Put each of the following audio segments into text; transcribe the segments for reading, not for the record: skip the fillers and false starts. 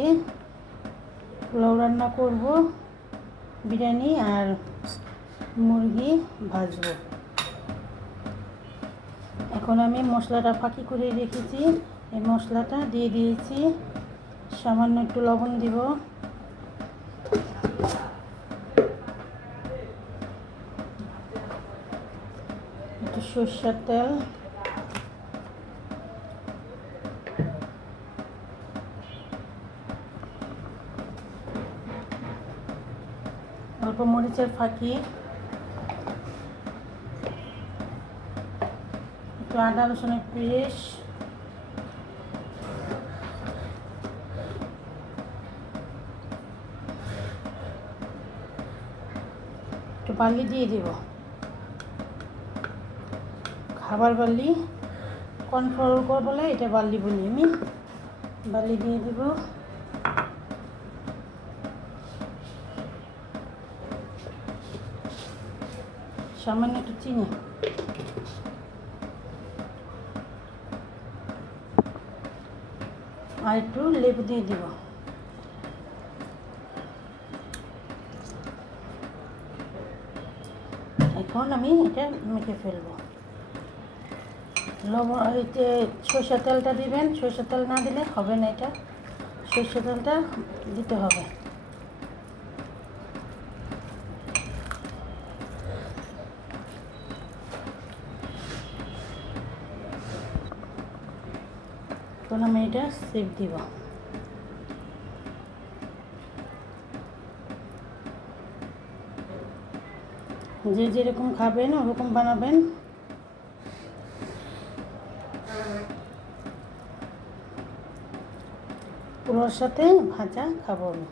দিয়ে পোলাও রান্না করব, বিরিয়ানি আর মুরগি ভাজবো। এখন আমি মশলাটা ফাঁকি করে রেখেছি, এই মশলাটা দিয়ে দিয়েছি। সামান্য একটু লবণ দিব, একটু সরষের তেল, অল্প মরিচের ফাঁকি, একটু আদা রসুনের পেস্ট, একটু বার্লি দিয়ে দিব, খাবার বার্লি, কর্নফ্লাওয়ার বলে এটা বার্লি বলি আমি। বার্লি দিয়ে দিব, সামান্য একটু চিনি, আর একটু লেবু দিয়ে দিব। এখন আমি এটা মেখে ফেলবো। লবণ, এতে সরষের তেলটা দিবেন, সরষের তেল না দিলে হবে না, এটা সরষের তেলটা দিতে হবে। এখন আমি এটা সেভ দিব। যে যেরকম খাবেন ওরকম বানাবেন। পুরোর সাথে ভাজা খাবো আমি।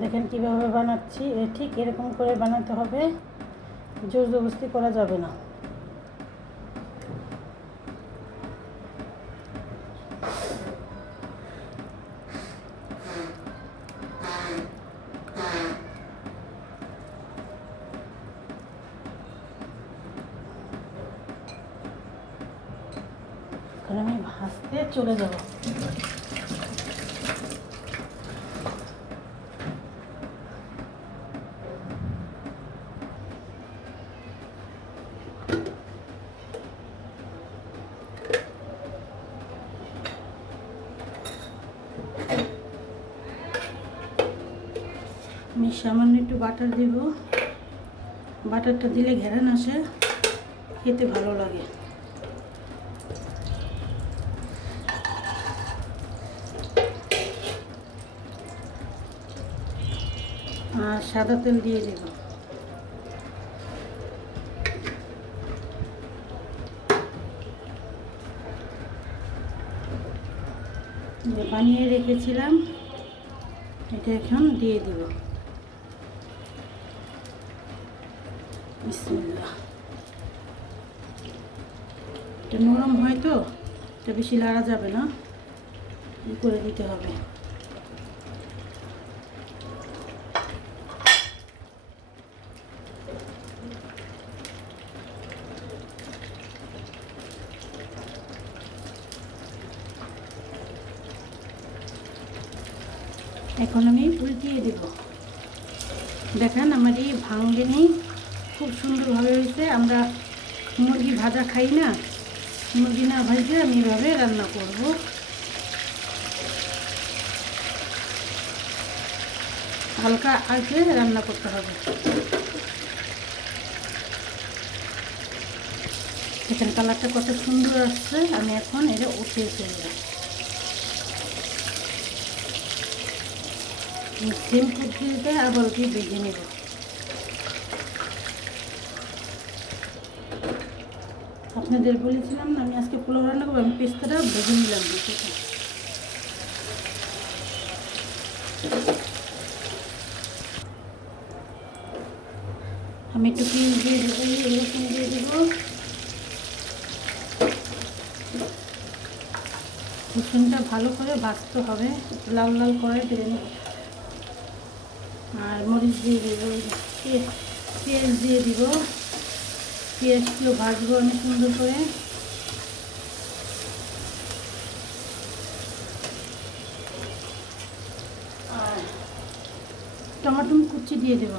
দেখেন কিভাবে বানাচ্ছি, ঠিক এরকম করে বানাতে হবে, জোর জবরদস্তি করা যাবে না। এখন আমি ভাজতে চলে যাব। আমি সামান্য একটু বাটার দিব, বাটারটা দিলে ঘেরান আসে, খেতে ভালো লাগে। আর সাদা তেল দিয়ে দেব। যে বানিয়ে রেখেছিলাম এটা এখন দিয়ে দিব। বিসমিল্লাহ। এটা নরম হয় তো, এটা বেশি লাড়া যাবে না, ই করে দিতে হবে। এখন আমি উল্টিয়ে দেব। দেখেন আমার এই ভাঙেনি, খুব সুন্দরভাবে হয়েছে। আমরা মুরগি ভাজা খাই না, মুরগি না ভাজে আমি এভাবে রান্না করব। হালকা আঁচে রান্না করতে হবে। দেখেন কালারটা কত সুন্দর আসছে। আমি এখন এটা উঠিয়ে ফেলবো। সেম পদ্ধতিতে আবার ওটি ভেজে নেব। আপনাদের বলেছিলাম না আমি আজকে পোলাও রান্না করবো, আমি পেস্তাটা ভেজে নিলাম। আমি একটু পিস দিয়ে দেবো, রসুন দিয়ে দেবো। রসুনটা ভালো করে ভাজতে হবে, লাল লাল করে ভেজে নেব। আর মরিচ দিয়ে দেবো, পেঁয়াজ দিয়ে দিব। পেঁয়াজকেও ভাজবো আমি সুন্দর করে। আর টমেটো কুচি দিয়ে দেব।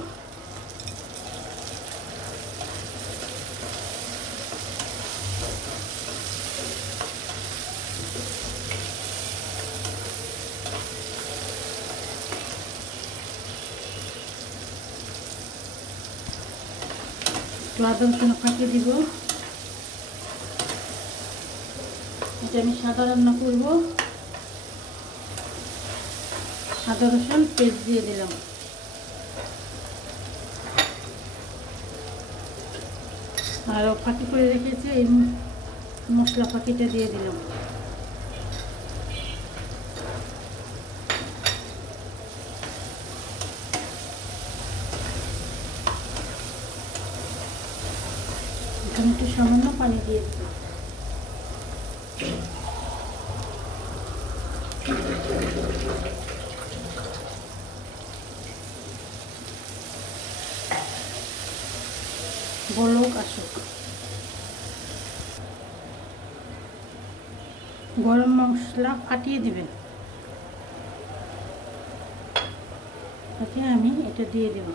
আদা রসুন ফাটিয়ে দিব। এটা আমি সাদা রান্না করব। আদা রসুন পেস্ট দিয়ে দিলাম। আর ফাঁকি করে রেখেছে এই মশলা ফাঁকিটা দিয়ে দিলাম। এখানে একটু সামান্য পানি দিয়ে দিলাম। বলক আসুক। গরম মশলা ফাটিয়ে দিবেন। আমি এটা দিয়ে দেব।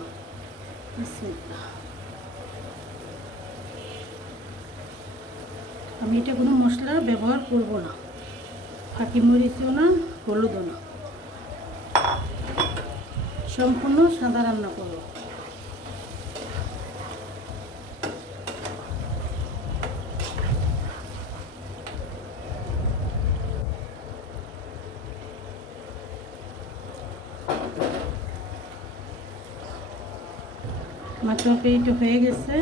আমি এটা কোনো মশলা ব্যবহার করব না, ফাঁকি মরিচও না, হলুদও না, সম্পূর্ণ সাদা রান্না করব। আমার তরকারিটা হয়ে গেছে।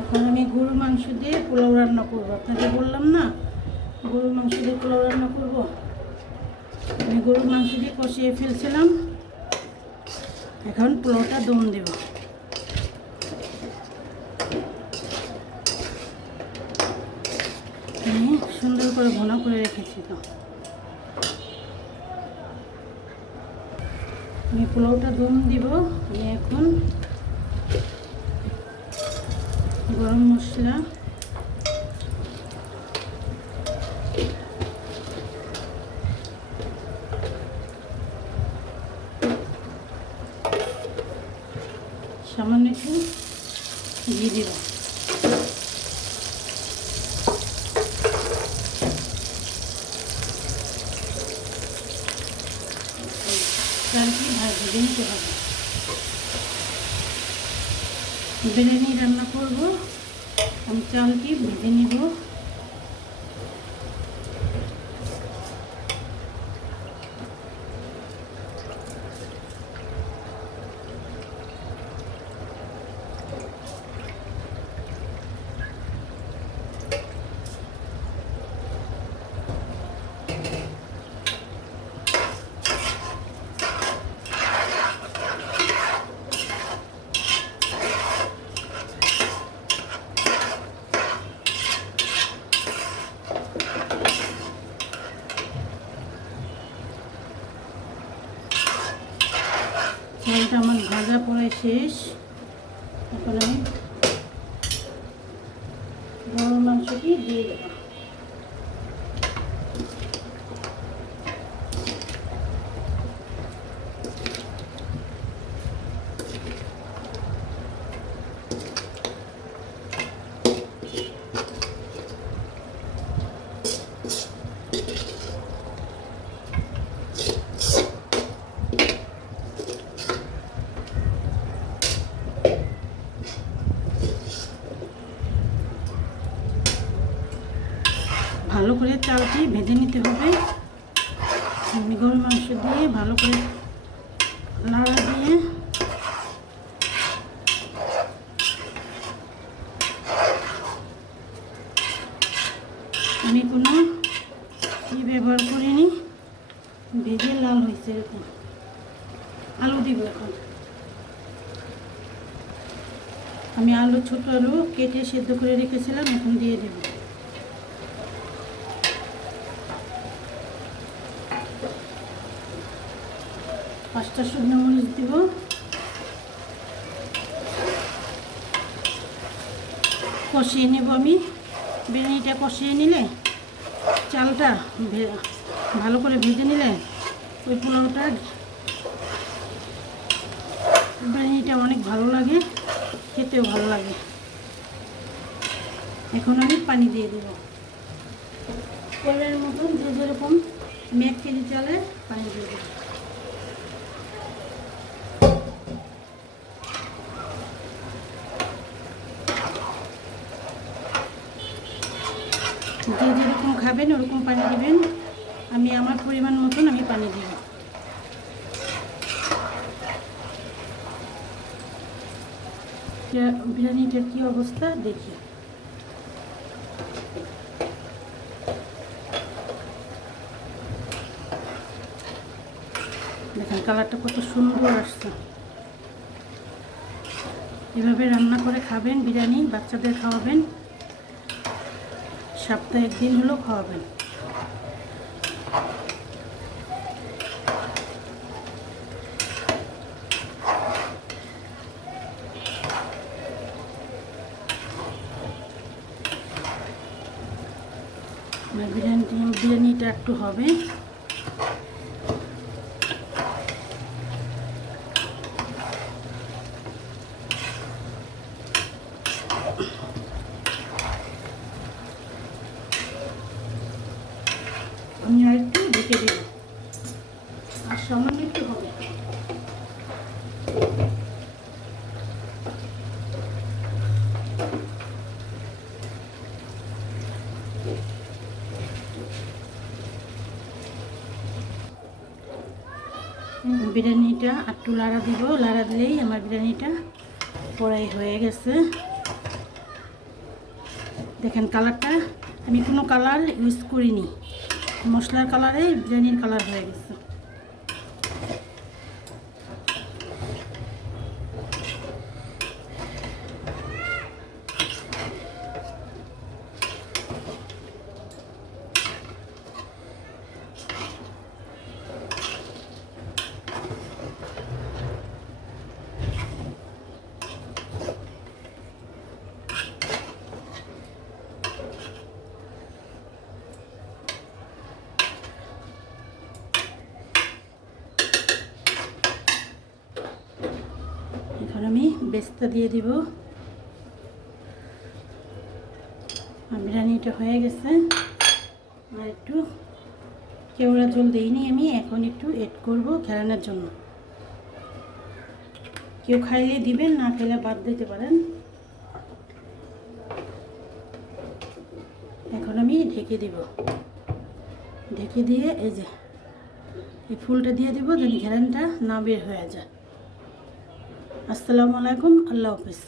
এখন আমি গরুর মাংস দিয়ে পোলাও রান্না করবো। আপনাদের বললাম না গরুর মাংস দিয়ে পোলাও রান্না করব। আমি গরুর মাংস দিয়ে কষিয়ে ফেলছিলাম, এখন পোলাওটা দম দেব। আমি সুন্দর করে ঘন করে রেখেছি। তো আমি পোলাওটা দম দিব। আমি এখন গরম মশলা, সামান্য একটু ঘি দিব। চালটি ভেজে নিতে হবে। বিরিয়ানি রান্না করব, আমি চালটি ভেজে নিব। চালটা আমার ভাজা পড়ায় শেষ। এখন আমি গরুর মাংসটি দিয়ে দেব। ভালো করে চালটি ভেজে নিতে হবে। গরুর মাংস দিয়ে ভালো করে নাড়া দিয়ে আমি কোনো ব্যবহার করিনি, ভেজে লাল হয়েছে এরকম। আলু দিব এখন। আমি আলু, ছোট আলু কেটে সেদ্ধ করে রেখেছিলাম, এখন দিয়ে দেব। 5টা শুকনো মরিচ দিব, কষিয়ে নেব আমি। বিরিয়ানিটা কষিয়ে নিলে, চালটা ভালো করে ভেজে নিলে ওই পোলাওটা বিরিয়ানিটা অনেক ভালো লাগে, খেতেও ভালো লাগে। এখন আমি পানি দিয়ে দেব পরিমাণ মতন, যে যেরকম আমি 1 কেজি চালে পানি দিয়ে দেব। যে যেরকম খাবেন ওরকম পানি দিবেন, আমি আমার পরিমাণ মতন আমি পানি দিব। বিরিয়ানিটার কি অবস্থা দেখি। দেখেন কালারটা কত সুন্দর আসছে। এভাবে রান্না করে খাবেন বিরিয়ানি, বাচ্চাদের খাওয়াবেন, সপ্তাহে 1 দিন হলেও খাওয়াবেন। বিরিয়ানিটা একটু হবে, আমি আর একটু ঢেকে দেব, আর সামান্য একটু হবে। বিরিয়ানিটা একটু লাড়া দিব, লাড়া দিলেই আমার বিরিয়ানিটা প্রায় হয়ে গেছে। দেখেন কালারটা, আমি কোনো কালার ইউজ করিনি, মশলার কালারে বিরিয়ানির কালার হয়ে গেছে। এখন আমি বেস্তা দিয়ে দিব। বিরিয়ানিটা হয়ে গেছে, আর একটু কেওড়া জল দিইনি আমি, এখন একটু এড করব ঘেরানোর জন্য। কেউ খাইলে দিবেন, না খাইলে বাদ দিতে পারেন। এখন আমি ঢেকে দিব, ঢেকে দিয়ে এই যে এই ফুলটা দিয়ে দিব, যেন ঘেরানটা না বের হয়ে যায়। আসসালামু আলাইকুম, আল্লাহ হাফেজ।